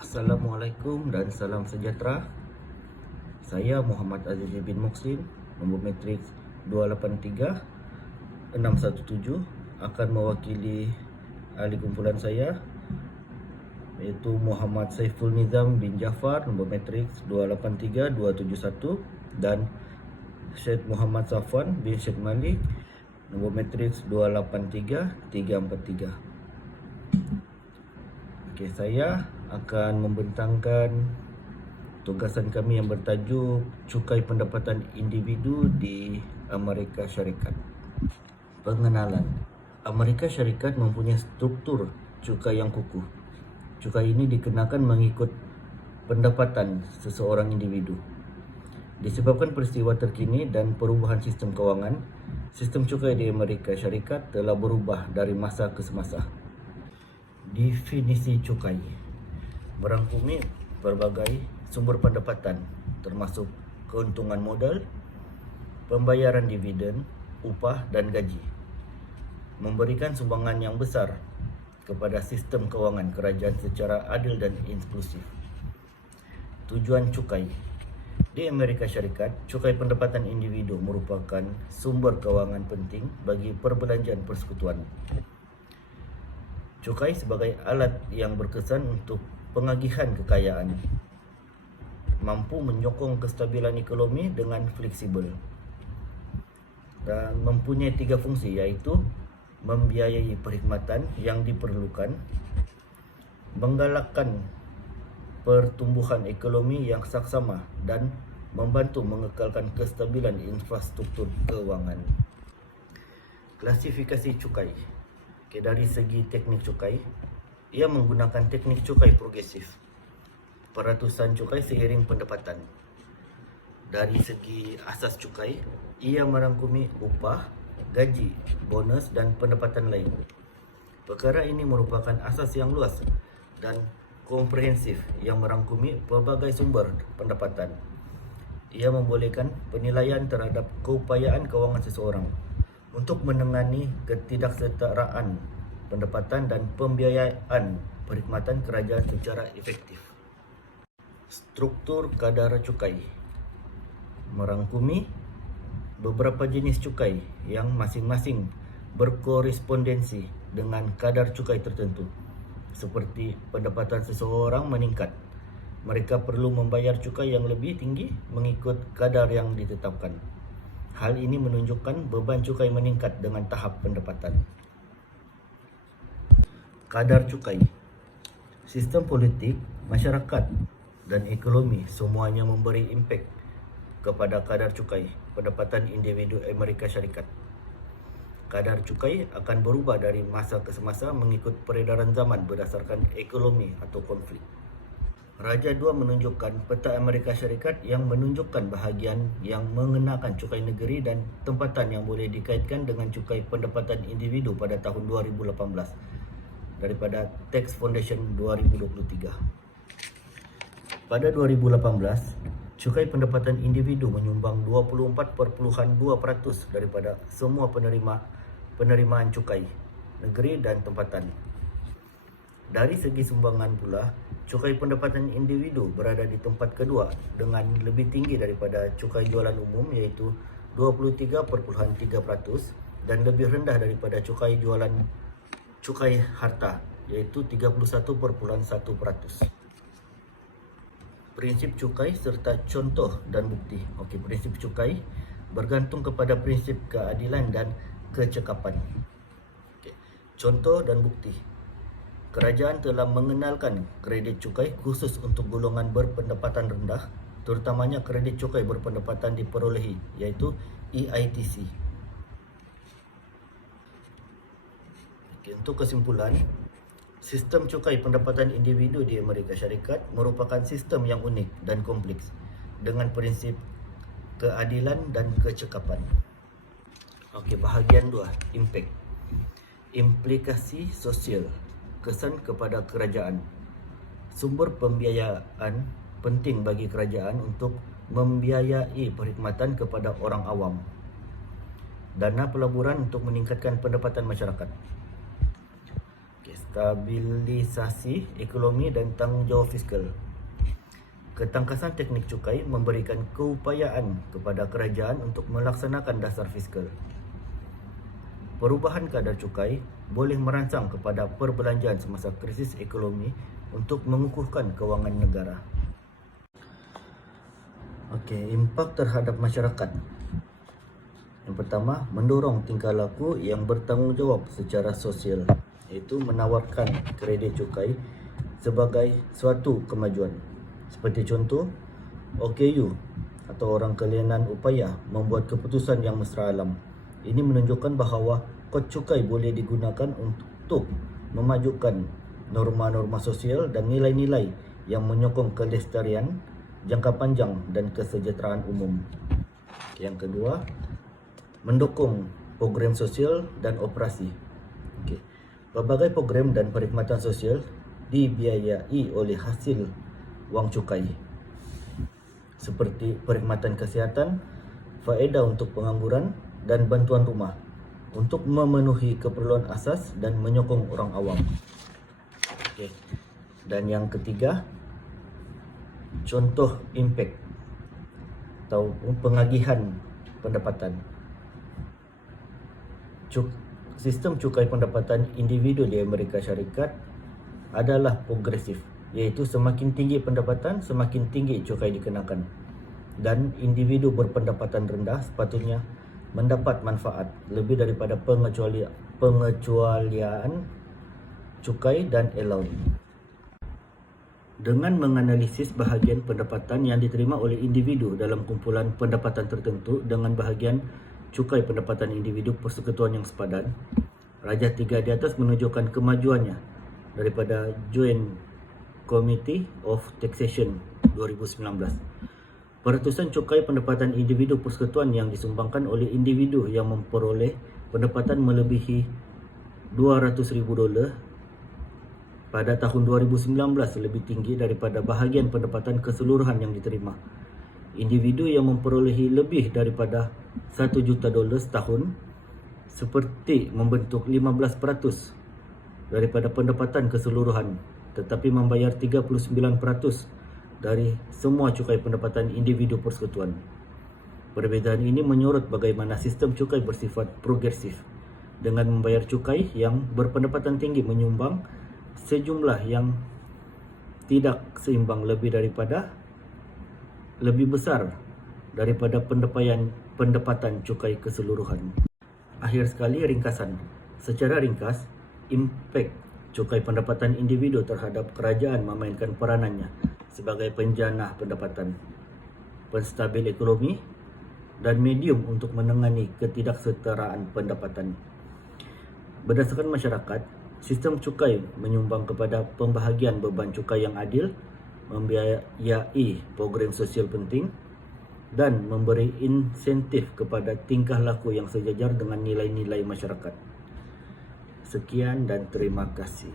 Assalamualaikum dan salam sejahtera. Saya Muhammad Aziz bin Muksin, nombor matriks 283617, akan mewakili ahli kumpulan saya, iaitu Muhammad Saiful Nizam bin Jafar, nombor matriks 283271, dan Syed Muhammad Safwan bin Syed Malik, nombor matriks 283343. Saya akan membentangkan tugasan kami yang bertajuk Cukai Pendapatan Individu di Amerika Syarikat. Pengenalan. Amerika Syarikat mempunyai struktur cukai yang kukuh. Cukai ini dikenakan mengikut pendapatan seseorang individu. Disebabkan peristiwa terkini dan perubahan sistem kewangan, sistem cukai di Amerika Syarikat telah berubah dari masa ke semasa. Definisi cukai merangkumi berbagai sumber pendapatan termasuk keuntungan modal, pembayaran dividen, upah dan gaji. Memberikan sumbangan yang besar kepada sistem kewangan kerajaan secara adil dan inklusif. Tujuan cukai. Di Amerika Syarikat, cukai pendapatan individu merupakan sumber kewangan penting bagi perbelanjaan persekutuan. Cukai sebagai alat yang berkesan untuk pengagihan kekayaan, mampu menyokong kestabilan ekonomi dengan fleksibel, dan mempunyai 3 fungsi, iaitu membiayai perkhidmatan yang diperlukan, menggalakkan pertumbuhan ekonomi yang saksama, dan membantu mengekalkan kestabilan infrastruktur kewangan. Klasifikasi cukai. Dari segi teknik cukai, ia menggunakan teknik cukai progresif. Peratusan cukai seiring pendapatan. Dari segi asas cukai, ia merangkumi upah, gaji, bonus dan pendapatan lain. Perkara ini merupakan asas yang luas dan komprehensif yang merangkumi pelbagai sumber pendapatan. Ia membolehkan penilaian terhadap keupayaan kewangan seseorang untuk menangani ketidaksetaraan pendapatan dan pembiayaan perkhidmatan kerajaan secara efektif. Struktur kadar cukai merangkumi beberapa jenis cukai yang masing-masing berkorespondensi dengan kadar cukai tertentu. Seperti pendapatan seseorang meningkat, mereka perlu membayar cukai yang lebih tinggi mengikut kadar yang ditetapkan. Hal ini menunjukkan beban cukai meningkat dengan tahap pendapatan. Kadar cukai. Sistem politik, masyarakat dan ekonomi semuanya memberi impak kepada kadar cukai pendapatan individu Amerika Syarikat. Kadar cukai akan berubah dari masa ke semasa mengikut peredaran zaman berdasarkan ekonomi atau konflik. Raja 2 menunjukkan peta Amerika Syarikat yang menunjukkan bahagian yang mengenakan cukai negeri dan tempatan yang boleh dikaitkan dengan cukai pendapatan individu pada tahun 2018 daripada Tax Foundation 2023. Pada 2018, cukai pendapatan individu menyumbang 24.2% daripada semua penerimaan cukai negeri dan tempatan. Dari segi sumbangan pula, cukai pendapatan individu berada di tempat kedua dengan lebih tinggi daripada cukai jualan umum, iaitu 23.3%, dan lebih rendah daripada cukai harta, iaitu 31.1%. Prinsip cukai serta contoh dan bukti. Prinsip cukai bergantung kepada prinsip keadilan dan kecekapan. Contoh dan bukti. Kerajaan telah mengenalkan kredit cukai khusus untuk golongan berpendapatan rendah, terutamanya kredit cukai berpendapatan diperolehi, iaitu EITC. Untuk kesimpulan, sistem cukai pendapatan individu di Amerika Syarikat merupakan sistem yang unik dan kompleks dengan prinsip keadilan dan kecekapan. Bahagian 2, impact. Implikasi sosial. Kesan kepada kerajaan. Sumber pembiayaan penting bagi kerajaan untuk membiayai perkhidmatan kepada orang awam. Dana pelaburan untuk meningkatkan pendapatan masyarakat. Stabilisasi ekonomi dan tanggungjawab fiskal. Ketangkasan teknik cukai memberikan keupayaan kepada kerajaan untuk melaksanakan dasar fiskal. Perubahan kadar cukai boleh merangsang kepada perbelanjaan semasa krisis ekonomi untuk mengukuhkan kewangan negara. Impak terhadap masyarakat. Yang pertama, mendorong tingkah laku yang bertanggungjawab secara sosial, iaitu menawarkan kredit cukai sebagai suatu kemajuan. Seperti contoh, OKU atau Orang Kelainan Upaya membuat keputusan yang mesra alam. Ini menunjukkan bahawa kod cukai boleh digunakan untuk memajukan norma-norma sosial dan nilai-nilai yang menyokong kelestarian jangka panjang dan kesejahteraan umum. Yang kedua, mendukung program sosial dan operasi. Pelbagai program dan perkhidmatan sosial dibiayai oleh hasil wang cukai, seperti perkhidmatan kesihatan, faedah untuk pengangguran dan bantuan rumah untuk memenuhi keperluan asas dan menyokong orang awam. Dan yang ketiga, contoh impact atau pengagihan pendapatan. Sistem cukai pendapatan individu di Amerika Syarikat adalah progresif, iaitu semakin tinggi pendapatan, semakin tinggi cukai dikenakan. Dan individu berpendapatan rendah sepatutnya mendapat manfaat lebih daripada pengecualian cukai dan allowance. Dengan menganalisis bahagian pendapatan yang diterima oleh individu dalam kumpulan pendapatan tertentu dengan bahagian cukai pendapatan individu persekutuan yang sepadan, Raja 3 di atas menunjukkan kemajuannya daripada Joint Committee of Taxation 2019. Peratusan cukai pendapatan individu persekutuan yang disumbangkan oleh individu yang memperoleh pendapatan melebihi $200,000 pada tahun 2019 lebih tinggi daripada bahagian pendapatan keseluruhan yang diterima. Individu yang memperolehi lebih daripada $1 juta setahun seperti membentuk 15% daripada pendapatan keseluruhan, tetapi membayar 39% dari semua cukai pendapatan individu persekutuan. Perbezaan ini menyorot bagaimana sistem cukai bersifat progresif. Dengan membayar cukai yang berpendapatan tinggi menyumbang sejumlah yang tidak seimbang lebih besar daripada pendapatan cukai keseluruhan. Akhir sekali, ringkasan. Secara ringkas, impak cukai pendapatan individu terhadap kerajaan memainkan peranannya sebagai penjanah pendapatan, penstabil ekonomi, dan medium untuk menangani ketidaksetaraan pendapatan. Berdasarkan masyarakat, sistem cukai menyumbang kepada pembahagian beban cukai yang adil, membiayai program sosial penting, dan memberi insentif kepada tingkah laku yang sejajar dengan nilai-nilai masyarakat. Sekian dan terima kasih.